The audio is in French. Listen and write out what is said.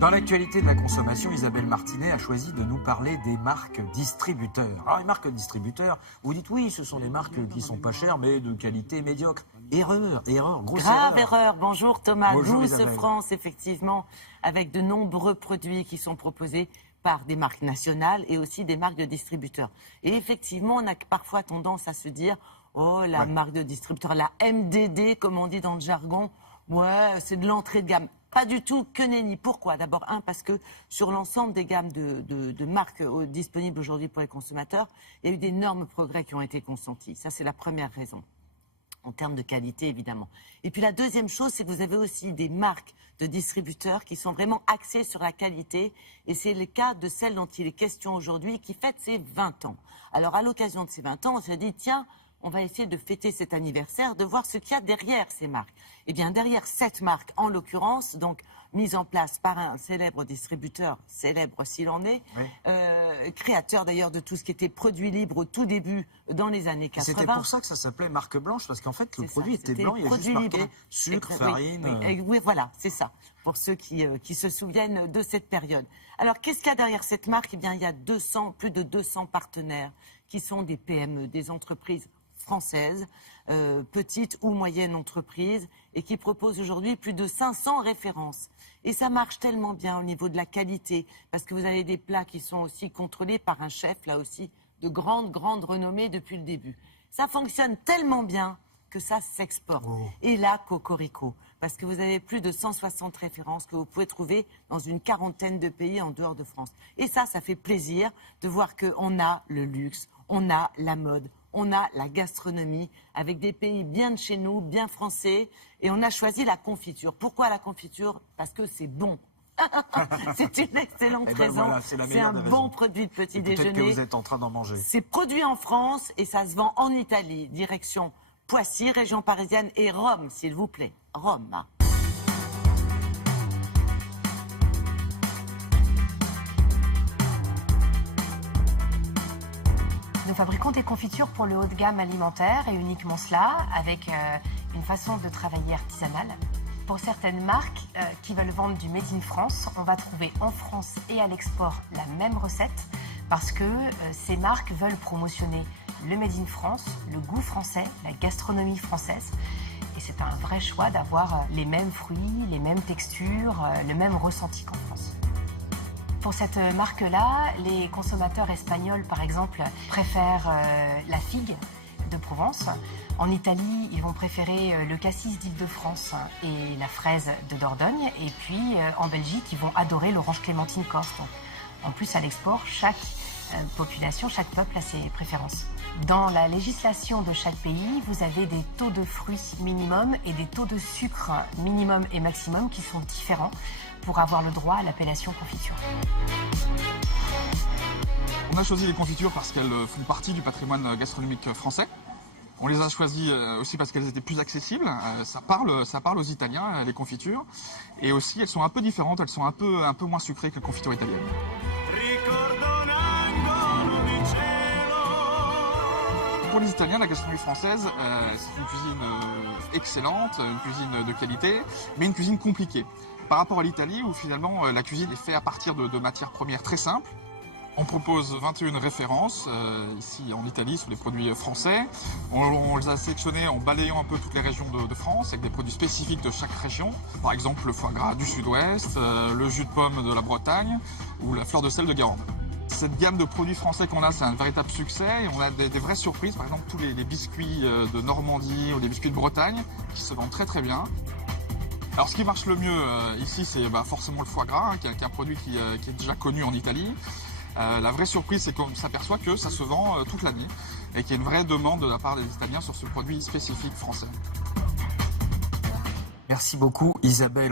Dans l'actualité de la consommation, Isabelle Martinet a choisi de nous parler des marques distributeurs. Alors les marques distributeurs, vous dites oui, ce sont des marques qui sont pas chères mais de qualité médiocre. Erreur, grosse Grave erreur. erreur. Bonjour Thomas. Bonjour Douce Isabelle. France, effectivement, avec de nombreux produits qui sont proposés par des marques nationales et aussi des marques de distributeurs. Et effectivement, on a parfois tendance à se dire oh, la marque de distributeur, la MDD, comme on dit dans le jargon, ouais, c'est de l'entrée de gamme. Pas du tout, que nenni. Pourquoi? D'abord, parce que sur l'ensemble des gammes de marques disponibles aujourd'hui pour les consommateurs, il y a eu d'énormes progrès qui ont été consentis. Ça, c'est la première raison. En termes de qualité, évidemment. Et puis la deuxième chose, c'est que vous avez aussi des marques de distributeurs qui sont vraiment axées sur la qualité. Et c'est le cas de celle dont il est question aujourd'hui, qui fête ses 20 ans. Alors, à l'occasion de ces 20 ans, on s'est dit, tiens, on va essayer de fêter cet anniversaire, de voir ce qu'il y a derrière ces marques. Eh bien, derrière cette marque, en l'occurrence, donc mise en place par un célèbre distributeur, célèbre s'il en est, créateur d'ailleurs de tout ce qui était produit libre au tout début dans les années 80. C'était pour ça que ça s'appelait marque blanche, parce qu'en fait, le produit était blanc, il y a juste marqué sucre, farine... Oui, voilà, c'est ça, pour ceux qui se souviennent de cette période. Alors, qu'est-ce qu'il y a derrière cette marque? Eh bien, il y a plus de 200 partenaires qui sont des PME, des entreprises françaises, petites ou moyennes entreprises, et qui proposent aujourd'hui plus de 500 références. Et ça marche tellement bien au niveau de la qualité, parce que vous avez des plats qui sont aussi contrôlés par un chef, là aussi, de grande renommée depuis le début. Ça fonctionne tellement bien que ça s'exporte. Oh. Et là, cocorico, parce que vous avez plus de 160 références que vous pouvez trouver dans une quarantaine de pays en dehors de France. Et ça fait plaisir de voir qu'on a le luxe, on a la mode, on a la gastronomie, avec des pays bien de chez nous, bien français, et on a choisi la confiture. Pourquoi la confiture? Parce que c'est bon. C'est une excellente raison. Voilà, c'est un bon produit de petit déjeuner. Peut-être que vous êtes en train d'en manger. C'est produit en France et ça se vend en Italie, direction Poissy, région parisienne, et Rome, s'il vous plaît. Rome. Nous fabriquons des confitures pour le haut de gamme alimentaire et uniquement cela, avec une façon de travailler artisanale. Pour certaines marques qui veulent vendre du Made in France, on va trouver en France et à l'export la même recette parce que ces marques veulent promotionner le Made in France, le goût français, la gastronomie française. Et c'est un vrai choix d'avoir les mêmes fruits, les mêmes textures, le même ressenti qu'en France. Pour cette marque-là, les consommateurs espagnols, par exemple, préfèrent la figue de Provence. En Italie, ils vont préférer le cassis d'Île-de-France et la fraise de Dordogne. Et puis, en Belgique, ils vont adorer l'orange clémentine corse. Donc, en plus, à l'export, chaque population, chaque peuple a ses préférences. Dans la législation de chaque pays, vous avez des taux de fruits minimum et des taux de sucre minimum et maximum qui sont différents pour avoir le droit à l'appellation confiture. On a choisi les confitures parce qu'elles font partie du patrimoine gastronomique français. On les a choisies aussi parce qu'elles étaient plus accessibles. Ça parle aux Italiens, les confitures. Et aussi, elles sont un peu différentes, elles sont un peu moins sucrées que les confitures italiennes. Pour les Italiens, la gastronomie française, c'est une cuisine excellente, une cuisine de qualité, mais une cuisine compliquée. Par rapport à l'Italie, où finalement la cuisine est faite à partir de matières premières très simples. On propose 21 références ici en Italie sur les produits français. On les a sélectionnés en balayant un peu toutes les régions de France avec des produits spécifiques de chaque région. Par exemple, le foie gras du sud-ouest, le jus de pomme de la Bretagne ou la fleur de sel de Guérande. Cette gamme de produits français qu'on a, c'est un véritable succès et on a des vraies surprises. Par exemple, tous les biscuits de Normandie ou les biscuits de Bretagne qui se vendent très très bien. Alors ce qui marche le mieux ici, c'est forcément le foie gras, qui est un produit qui est déjà connu en Italie. La vraie surprise, c'est qu'on s'aperçoit que ça se vend toute l'année et qu'il y a une vraie demande de la part des Italiens sur ce produit spécifique français. Merci beaucoup Isabelle.